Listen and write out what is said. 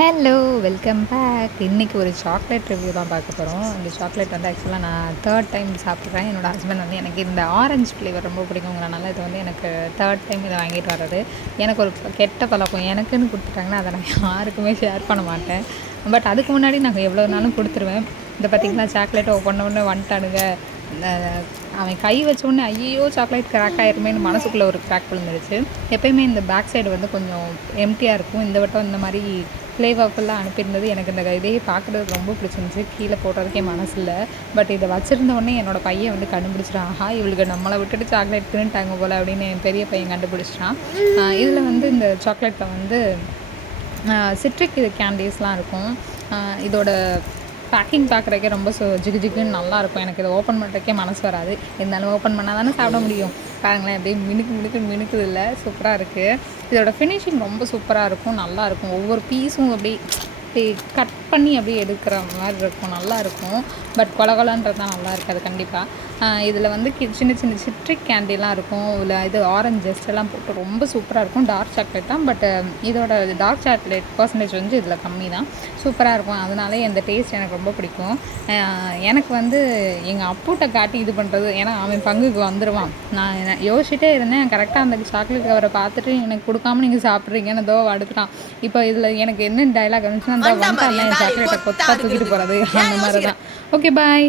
Hello welcome back இன்றைக்கி ஒரு chocolate review தான் பார்க்க போகிறோம் இந்த சாக்லேட் வந்து ஆக்சுவலாக நான் தேர்ட் டைம் சாப்பிட்றேன் என்னோடய ஹஸ்பண்ட் வந்து எனக்கு இந்த ஆரஞ்சு ஃப்ளேவர் ரொம்ப பிடிக்குங்கிறனால இது வந்து எனக்கு தேர்ட் டைம் இதை வாங்கிட்டு வர்றது. எனக்கு ஒரு கெட்ட பழக்கம். எனக்குன்னு கொடுத்துட்டாங்கன்னா அதை நான் யாருக்குமே ஷேர் பண்ண மாட்டேன். பட் அதுக்கு முன்னாடி நாங்கள் எவ்வளோ நாளும் கொடுத்துருவேன். இந்த பார்த்திங்கன்னா சாக்லேட் ஓப்பன் ஒன்று வந்துட்டானுங்க. அவன் கை வச்ச உடனே ஐயோ சாக்லேட் கிராக் ஆயிருமேனு மனசுக்குள்ளே ஒரு கிராக் விழுந்துருச்சு. எப்பயுமே இந்த பேக் சைடு வந்து கொஞ்சம் எம்டியாக இருக்கும். இந்த வட்டம் இந்த மாதிரி ஃப்ளேவர்ஃபுல்லாக அனுப்பியிருந்தது. எனக்கு இந்த இதையே பார்க்குறது ரொம்ப பிடிச்சிருந்துச்சி. கீழே போடுறதுக்கே மனசு இல்லை பட் இதை வச்சுருந்த உடனே என்னோடய பையன் வந்து கண்டுபிடிச்சிட்டான். ஆஹா இவளுக்கு நம்மளை விட்டுட்டு சாக்லேட் தின்னுட்டாங்க போல் அப்படின்னு என் பெரிய பையன் கண்டுபிடிச்சிட்டான். இதில் வந்து இந்த சாக்லேட்டில் வந்து சிட்ரிக் இது கேண்டீஸ்லாம் இருக்கும். இதோட பேக்கிங் பார்க்குறக்கே ரொம்ப சு ஜிகு ஜிகுன்னு நல்லாயிருக்கும் எனக்கு இதை ஓப்பன் பண்ணுறக்கே மனசு வராது. இருந்தாலும் ஓப்பன் பண்ணால் தானே சாப்பிட முடியும். பாருங்களேன் அப்படியே மினுக்கு மினுக்கு மினுக்குது இல்லை. சூப்பராக இருக்குது இதோட ஃபினிஷிங் ரொம்ப சூப்பராக இருக்கும் நல்லாயிருக்கும் ஒவ்வொரு பீஸும் அப்படியே கட் பண்ணி அப்படியே எடுக்கிற மாதிரி இருக்கும். நல்லாயிருக்கும் பட் கொலகொலன்றது தான் நல்லா இருக்காது கண்டிப்பாக இதில் வந்து சின்ன சின்ன சிட்ரிக் கேண்டிலாம் இருக்கும். இல்லை இது ஆரஞ்சு ஜெஸ்ட் எல்லாம் போட்டு ரொம்ப சூப்பராக இருக்கும். டார்க் சாக்லேட் தான். பட் இதோட டார்க் சாக்லேட் பர்சன்டேஜ் வந்து இதில் கம்மி தான். சூப்பராக இருக்கும். அதனாலே இந்த டேஸ்ட் எனக்கு ரொம்ப பிடிக்கும். எனக்கு வந்து எங்கள் அப்புட்ட காட்டி இது பண்ணுறது ஏன்னா அவன் பங்குக்கு வந்துடுவான் நான் யோசிச்சுட்டே இருந்தேன். கரெக்டாக அந்த சாக்லேட் கவரை பார்த்துட்டு எனக்கு கொடுக்காம நீங்கள் சாப்பிட்றீங்கன்னு தோ அடுத்துட்டான். இப்போ இதில் எனக்கு என்ன டைலாக் இருந்துச்சுன்னா அந்த வந்துட்டாங்க சாக்லேட்டை கொத்தா தூக்கிட்டு போகிறது அந்த மாதிரி தான். Okay bye